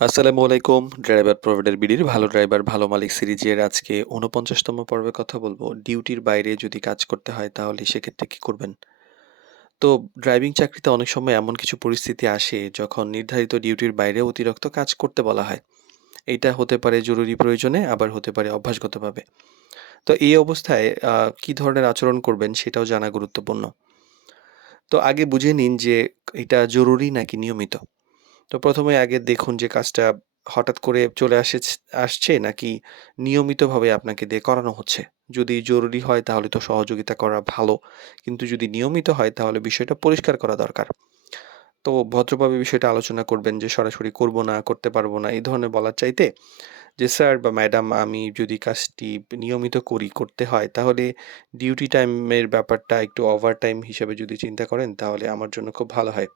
আসসালামু আলাইকুম। Driver provider বিডির ভালো ড্রাইভার ভালো মালিক সিরিজের আজকে ৪৯তম পর্বে কথা বলবো। ডিউটির বাইরে যদি কাজ করতে হয় তাহলে সেক্ষেত্রে কি করবেন? তো ড্রাইভিং চাকরিতে অনেক সময় এমন কিছু পরিস্থিতি আসে যখন নির্ধারিত ডিউটির বাইরে অতিরিক্ত কাজ করতে বলা হয়। এইটা হতে পারে জরুরি প্রয়োজনে, আবার হতে পারে অভ্যাসগতভাবে। তো এই অবস্থায় কি ধরনের আচরণ করবেন সেটাও জানা গুরুত্বপূর্ণ। তো আগে বুঝে নিন যে এটা জরুরি নাকি নিয়মিত। তো ১ম এ আগে দেখুন যে কাজটা হঠাৎ করে চলে আসছে নাকি নিয়মিতভাবে আপনাকে দিয়ে করানো হচ্ছে। যদি জরুরি হয় তাহলে তো সহযোগিতা করা ভালো। কিন্তু যদি নিয়মিত হয় তাহলে বিষয়টা পরিষ্কার করা দরকার। তো ভদ্রভাবে বিষয়টা আলোচনা করবেন যে সরাসরি করব না, করতে পারব না এই ধরনের বলার চাইতে যে, "স্যার বা ম্যাডাম আমি যদি কাজটি নিয়মিত করতে হয় তাহলে ডিউটি টাইমের ব্যাপারটা একটু ওভারটাইম হিসেবে যদি চিন্তা করেন তাহলে আমার জন্য খুব ভালো হয়।"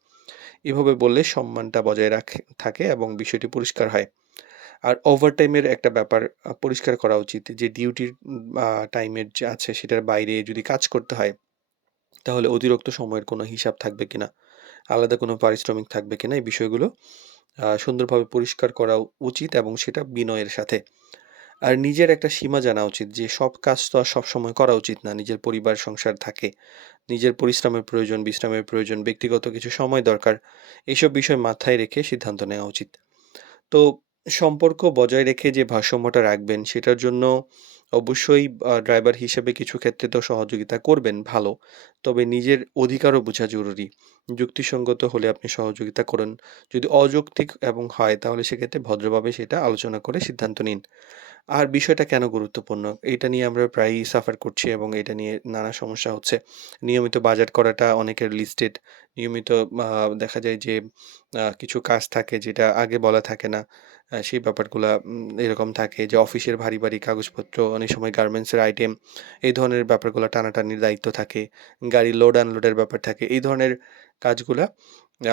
এভাবে বললে সম্মানটা বজায় থাকে এবং বিষয়টি পরিষ্কার হয়। আর ওভারটাইমের একটা ব্যাপার পরিষ্কার করা উচিত যে ডিউটির টাইমের যে আছে সেটার বাইরে যদি কাজ করতে হয়, তাহলে অতিরিক্ত সময়ের কোনো হিসাব থাকবে কিনা? আলাদা কোনো পারিশ্রমিক থাকবে কিনা? এই বিষয়গুলো সুন্দরভাবে পরিষ্কার করা উচিত এবং সেটা বিনয়ের সাথে। আর নিজের একটা সীমা জানা উচিত যে সব কাজ তো আর সবসময় করা উচিত না। নিজের পরিবার সংসার থাকে। নিজের পরিশ্রমের প্রয়োজন, বিশ্রামের প্রয়োজন, ব্যক্তিগত কিছু সময় দরকার। এসব বিষয় মাথায় রেখে সিদ্ধান্ত নেওয়া উচিত। তো সম্পর্ক বজায় রেখে যে ভারসাম্যটা রাখবেন সেটার জন্য অবশ্যই ড্রাইভার হিসেবে কিছু ক্ষেত্রে তো সহযোগিতা করবেন ভালো। তবে নিজের অধিকারও বোঝা জরুরি। যুক্তিসঙ্গত হলে আপনি সহযোগিতা করুন। যদি অযৌক্তিক এবং হয় তাহলে সেক্ষেত্রে ভদ্রভাবে সেটা আলোচনা করে সিদ্ধান্ত নিন। আর বিষয়টা কেন গুরুত্বপূর্ণ? এইটা নিয়ে আমরা প্রায়ই সাফার করছি এবং এটা নিয়ে নানা সমস্যা হচ্ছে। নিয়মিত বাজেট করাটা অনেকের লিস্টেড। নিয়মিত আ দেখা যায় যে কিছু কাজ থাকে যেটা আগে বলা থাকে না। সেই ব্যাপারগুলা এরকম থাকে যে অফিসের ভারী, ভারী কাগজপত্র, অনেক সময় গার্মেন্টসের আইটেম, এই ধরনের ব্যাপারগুলা টানাটানির দায়িত্ব থাকে। গাড়ি লোড আনলোডের ব্যাপার থাকে। এই ধরনের কাজগুলা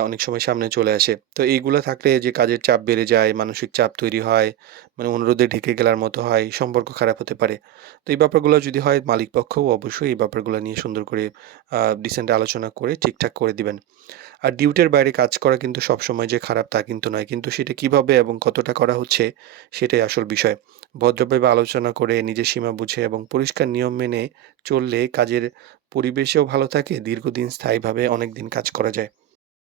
অনেক সময় সামনে চলে আসে। তো এইগুলা থাকলে যে কাজের চাপ বেড়ে যায়, মানসিক চাপ তৈরি হয়, মানে অনুরোধে ঢেকে গেলার মতো হয়, সম্পর্ক খারাপ হতে পারে। তো এই ব্যাপারগুলো যদি হয় মালিক পক্ষও অবশ্যই এই ব্যাপারগুলা নিয়ে সুন্দর করে ডিসেন্ট আলোচনা করে ঠিকঠাক করে দিবেন। আর ডিউটির বাইরে কাজ করা কিন্তু সবসময় যে খারাপ তা কিন্তু নয়। কিন্তু সেটা কিভাবে এবং কতটা করা হচ্ছে সেটাই আসল বিষয়। ভদ্রভাবে আলোচনা করে নিজের সীমা বুঝে এবং পরিষ্কার নিয়ম মেনে চললে কাজের পরিবেশেও ভালো থাকে, দীর্ঘদিন স্থায়ীভাবে অনেকদিন কাজ করা যায়।